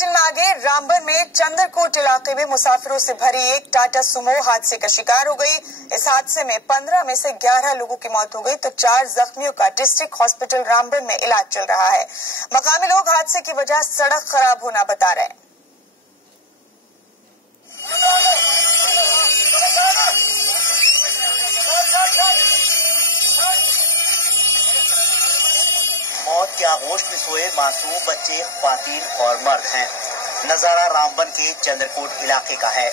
Bulletin में आगे रामबन में चंद्रकोट इलाके में मुसाफिरों से भरी एक टाटा सुमो हादसे का शिकार हो गई। इस हादसे में 15 में से 11 लोगों की मौत हो गई तो 4 जख्मियों का डिस्ट्रिक्ट हॉस्पिटल रामबन में इलाज चल रहा है। मकामी लोग हादसे की वजह सड़क खराब होना बता रहे हैं। मौत के आगोश में सोए मासूम बच्चे, ख्वातीन और मर्द हैं। नजारा रामबन के चंद्रकोट इलाके का है।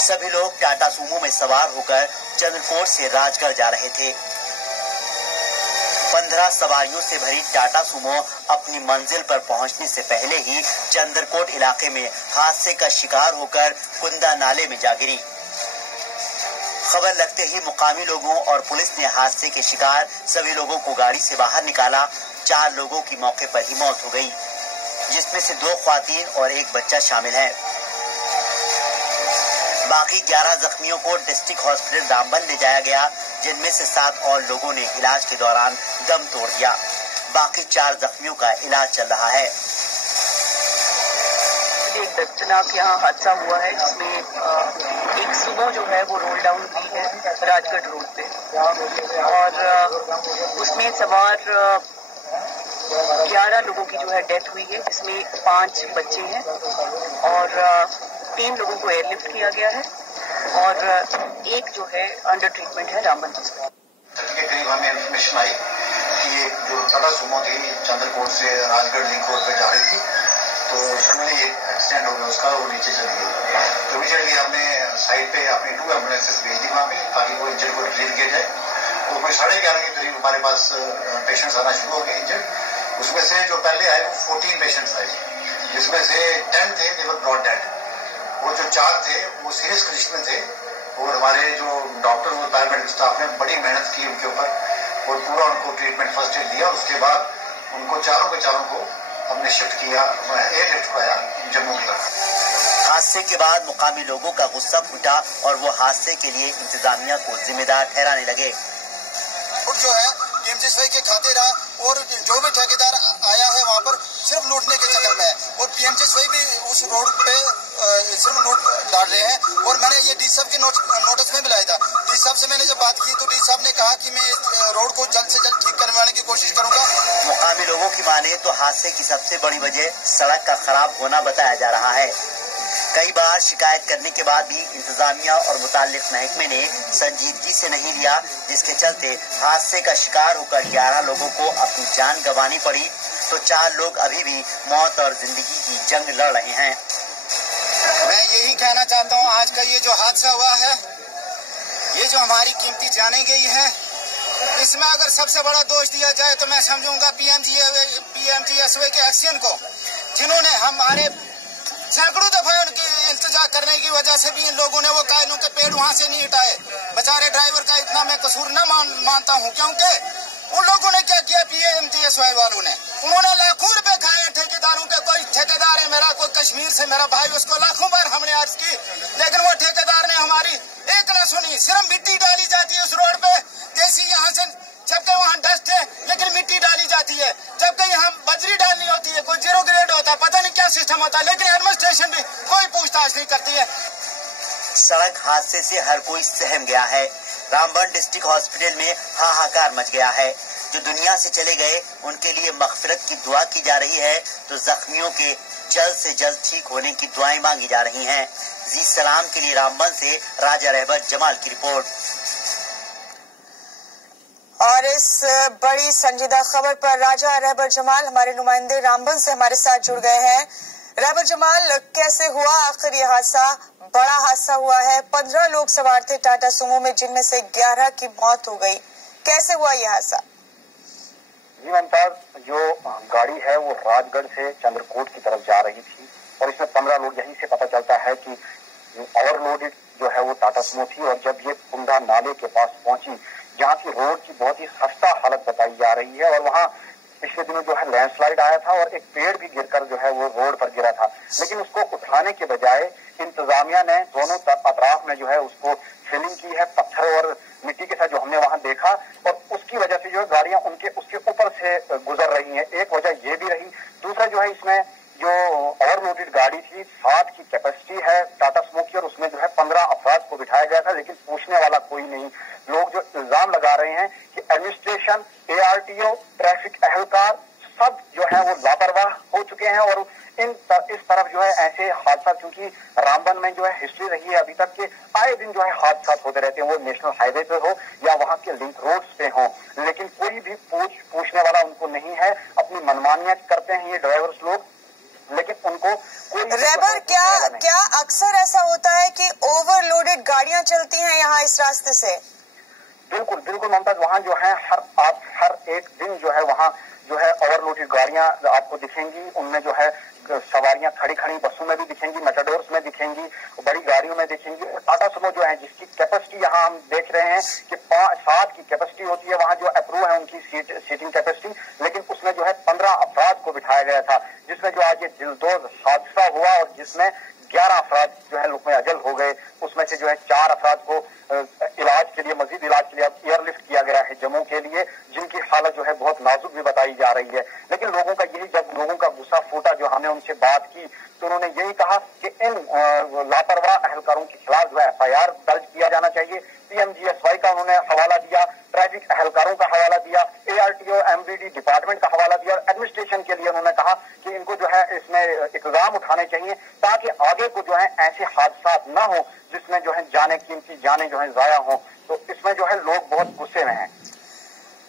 सभी लोग टाटा सुमो में सवार होकर चंद्रकोट से राजगढ़ जा रहे थे। 15 सवारियों से भरी टाटा सुमो अपनी मंजिल पर पहुंचने से पहले ही चंद्रकोट इलाके में हादसे का शिकार होकर कुंदा नाले में जा गिरी। खबर लगते ही मुकामी लोगों और पुलिस ने हादसे के शिकार सभी लोगों को गाड़ी से बाहर निकाला। 4 लोगों की मौके पर ही मौत हो गई, जिसमें से 2 ख्वातीन और 1 बच्चा शामिल है। बाकी 11 जख्मियों को डिस्ट्रिक्ट हॉस्पिटल रामबन ले जाया गया, जिनमें से 7 और लोगों ने इलाज के दौरान दम तोड़ दिया। बाकी 4 जख्मियों का इलाज चल रहा है। एक दर्दनाक यहाँ हादसा हुआ है जिसमें एक सुमो जो है वो रोल डाउन की है राजगढ़ रोड पे और उसमें सवार 11 लोगों की जो है डेथ हुई है, जिसमें 5 बच्चे हैं और 3 लोगों को एयरलिफ्ट किया गया है और 1 जो है अंडर ट्रीटमेंट है रामबन हॉस्पिटल के करीब हमें इन्फॉर्मेशन आई कि एक जो टाटा सुमो थी चंद्रकोट से राजगढ़ लिंक रोड पर जा रही थी, तो सडनली एक एक्सीडेंट हो गया उसका, वो नीचे चली गई। तो इमीडिएटली हमने साइड पे अपनी 2 एम्बुलेंसेस भेज दी वहाँ पे ताकि वो इंजर्ड को रिलीव किया जाए। तो कोई 11:30 के करीब हमारे पास पेशेंट्स आना शुरू हो गए इंजर्ड। उसमें से जो पहले आए वो 14 पेशेंट्स आए, जिसमें से 10 थे दे वर ब्रॉट डेड। वो जो 4 थे वो सीरियस कंडीशन में थे और हमारे जो डॉक्टर और पैरामेडिकल स्टाफ ने बड़ी मेहनत की उनके ऊपर और पूरा उनको ट्रीटमेंट फर्स्ट एड दिया। उसके बाद उनको चारों को हमने शिफ्ट किया, एयरलिफ्ट कराया जम्मू की तरफ। हादसे के बाद मुकामी लोगों का गुस्सा फूटा और वो हादसे के लिए इंतजामिया को जिम्मेदार ठहराने लगे। जो है पीएमजीएसवाई के खाते रहा और जो भी ठेकेदार आया है वहाँ पर सिर्फ लूटने के चक्कर में है और पीएमजीएसवाई भी उस रोड पे सिर्फ नोट डाल रहे हैं। और मैंने ये डी साहब के नोटिस में भी लाया था। डी साहब से मैंने जब बात की तो डी साहब ने कहा कि मैं इस रोड को जल्द से जल्द ठीक करवाने की कोशिश करूंगा। मुकामी लोगों की माने तो हादसे की सबसे बड़ी वजह सड़क का खराब होना बताया जा रहा है। कई बार शिकायत करने के बाद भी इंतजामिया और मुताल्लिक महकमे ने संजीदगी से नहीं लिया, जिसके चलते हादसे का शिकार होकर 11 लोगों को अपनी जान गंवानी पड़ी तो 4 लोग अभी भी मौत और जिंदगी की जंग लड़ रहे हैं। मैं यही कहना चाहता हूँ, आज का ये जो हादसा हुआ है, ये जो हमारी कीमती जाने गई है, इसमें अगर सबसे बड़ा दोष दिया जाए तो मैं समझूंगा पीएमजीएसवाई के एक्शन को, जिन्होंने हमारे सैकड़ों दफा उनकी इंतजार करने की वजह से भी इन लोगों ने वो कायलों के पेड़ वहाँ से नहीं हटाए। बेचारे ड्राइवर का इतना मैं कसूर न मानता हूँ, क्योंकि उन लोगों ने क्या किया, पीएमजीएसवाई वालों ने उन्होंने लाखों रुपए खाए ठेकेदारों के। कोई ठेकेदार है मेरा, कोई कश्मीर से मेरा भाई, उसको लाखों बार हमने अर्ज की, लेकिन वो ठेकेदार ने हमारी एक न सुनी। सिर्फ मिट्टी डाली जाती है उस रोड पे, जैसी यहाँ से, जबकि वहाँ डस्ट है लेकिन मिट्टी डाली जाती है, जबकि यहाँ बजरी डालनी होती है, कोई 0 ग्रेड होता है, पता नहीं क्या सिस्टम होता है, लेकिन एडमिनिस्ट्रेशन भी कोई पूछताछ नहीं करती है। सड़क हादसे से हर कोई सहम गया है। रामबन डिस्ट्रिक्ट हॉस्पिटल में हाहाकार मच गया है। जो दुनिया से चले गए उनके लिए मगफिरत की दुआ की जा रही है तो जख्मियों के जल्द से जल्द ठीक होने की दुआएं मांगी जा रही हैं। जी सलाम के लिए रामबन से राजा रहबर जमाल की रिपोर्ट। और इस बड़ी संजीदा खबर पर राजा रहबर जमाल हमारे नुमाइंदे रामबन से हमारे साथ जुड़ गए हैं। रहबर जमाल, कैसे हुआ आखिर ये हादसा? बड़ा हादसा हुआ है, 15 लोग सवार थे टाटा सुमो में, जिनमें से 11 की मौत हो गई। कैसे हुआ ये हादसा? जी मुमताज, जो गाड़ी है वो राजगढ़ से चंद्रकोट की तरफ जा रही थी और इसमें 15 लोग, यहीं से पता चलता है कि ओवरलोडेड जो है वो टाटा सुमो थी। और जब ये कुंदा नाले के पास पहुंची, जहाँ की रोड की बहुत ही खस्ता हालत बताई जा रही है और वहाँ पिछले दिनों जो है लैंडस्लाइड आया था और एक पेड़ भी गिरकर जो है वो रोड पर गिरा था, लेकिन उसको उठाने के बजाय इंतजामिया ने दोनों अतराफ में जो है उसको फिलिंग की है पत्थर और मिट्टी के साथ, जो हमने वहां देखा, और उसकी वजह से जो है गाड़ियां उसके ऊपर से गुजर रही हैं। एक वजह ये भी रही। दूसरा जो है इसमें जो लोडेड गाड़ी थी, 7 की कैपेसिटी है टाटा सुमो की, और उसमें जो है 15 अफराद को बिठाया गया था, लेकिन पूछने वाला कोई नहीं। लोग जो इल्जाम लगा रहे हैं कि एडमिनिस्ट्रेशन, ARTO, ट्रैफिक एहलकार सब जो है वो लापरवाह हो चुके हैं, और इस तरफ जो है ऐसे हादसा, क्योंकि रामबन में जो है हिस्ट्री रही है अभी तक के आए दिन जो है हादसा होते रहते हैं, वो नेशनल हाईवे पे हो या वहाँ के लिंक रोड्स पे हो, लेकिन कोई भी पूछने वाला उनको नहीं है। अपनी मनमानियां करते हैं ये ड्राइवर्स लोग, लेकिन उनको कोई रहबर क्या अक्सर ऐसा होता है कि ओवरलोडेड गाड़ियां चलती हैं यहाँ इस रास्ते से? बिल्कुल बिल्कुल मुमताज, वहाँ जो है हर एक दिन जो है वहाँ जो है ओवरलोडेड गाड़ियां आपको दिखेंगी। उनमें जो है सवारियां खड़ी बसों में भी दिखेंगी, मेटाडोर्स में दिखेंगी, बड़ी गाड़ियों में दिखेंगी। टाटा सुमो जो है जिसकी कैपेसिटी यहाँ हम देख रहे हैं कि 7 की कैपेसिटी होती है, वहाँ जो अप्रूव है उनकी सीटिंग कैपेसिटी, लेकिन उसमें जो है 15 अफराद को बिठाया गया था, जिसमें जो आज ये दिलदोज हादसा हुआ और जिसमें 11 अफराद जो है लुक़्मे अजल हो गए। उसमें से जो है 4 अफराद को मजीद इलाज के लिए एयरलिफ्ट किया गया है जम्मू के लिए, जिनकी हालत जो है बहुत नाजुक भी बताई जा रही है। लेकिन जब लोगों का गुस्सा फूटा, जो हमने उनसे बात की, तो उन्होंने यही कहा कि इन लापरवाह अहलकारों के खिलाफ जो है FIR दर्ज किया जाना चाहिए। PMGSY का उन्होंने हवाला दिया, ट्रैफिक अहलकारों का हवाला दिया, ARTO MVD डिपार्टमेंट का हवाला दिया, एडमिनिस्ट्रेशन के लिए उन्होंने कहा कि इनको जो है इसमें इक़दाम उठाने चाहिए ताकि आगे को जो है ऐसे हादसा न हो जिसमें जो है कीमती जाने जो है जाया हो। तो इसमें जो है लोग बहुत गुस्से में हैं।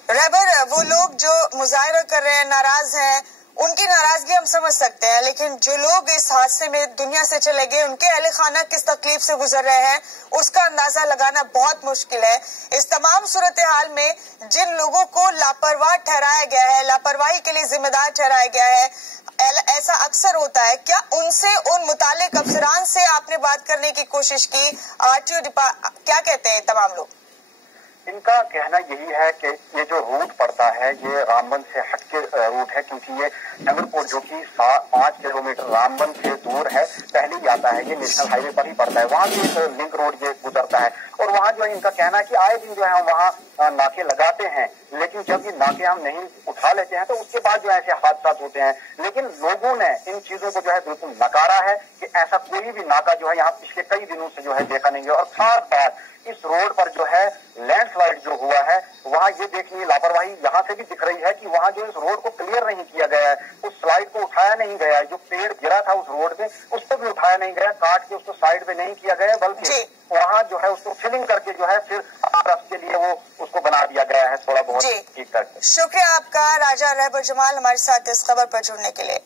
रहबर, वो लोग जो मुजाहरा कर रहे हैं, नाराज हैं, उनकी नाराजगी हम समझ सकते हैं, लेकिन जो लोग इस हादसे में दुनिया से चले गए, उनके अहले खाना किस तकलीफ से गुजर रहे हैं, उसका अंदाजा लगाना बहुत मुश्किल है। इस तमाम सूरत हाल में जिन लोगों को लापरवाह ठहराया गया है, लापरवाही के लिए जिम्मेदार ठहराया गया है, ऐसा अक्सर होता है। क्या उनसे, उन मुतालिक अफसरान से आपने बात करने की कोशिश की? RTO क्या कहते हैं तमाम लोग? इनका कहना यही है कि ये जो रूट पड़ता है ये रामबन से हटके रूट है, क्योंकि ये चंद्रकोट जो कि 5 किलोमीटर रामबन से दूर है, पहले ही आता है, ये नेशनल हाईवे पर ही पड़ता है, वहाँ से लिंक रोड ये गुजरता है। और वहाँ जो है इनका कहना है कि आए दिन जो है हम वहाँ नाके लगाते हैं, लेकिन जब ये नाके हम नहीं उठा लेते हैं तो उसके बाद जो ऐसे हादसा होते हैं। लेकिन लोगों ने इन चीजों को जो है बिल्कुल नकारा है कि ऐसा कोई भी नाका जो है यहाँ पिछले कई दिनों से जो है देखा नहीं है। और खास बात इस रोड पर जो है लैंडस्लाइड जो हुआ है, वहाँ ये देखनी लापरवाही यहाँ से भी दिख रही है कि वहाँ जो इस रोड को क्लियर नहीं किया गया है, उस स्लाइड को उठाया नहीं गया, जो पेड़ गिरा था उस रोड पे उसको भी उठाया नहीं गया, काट के उसको साइड पे नहीं किया गया, बल्कि वहाँ जो है उसको फिलिंग करके जो है फिर के लिए वो उसको बना दिया गया है थोड़ा बहुत ठीक करके। शुक्रिया आपका राजा रहबर जमाल हमारे साथ इस खबर पर जुड़ने के लिए।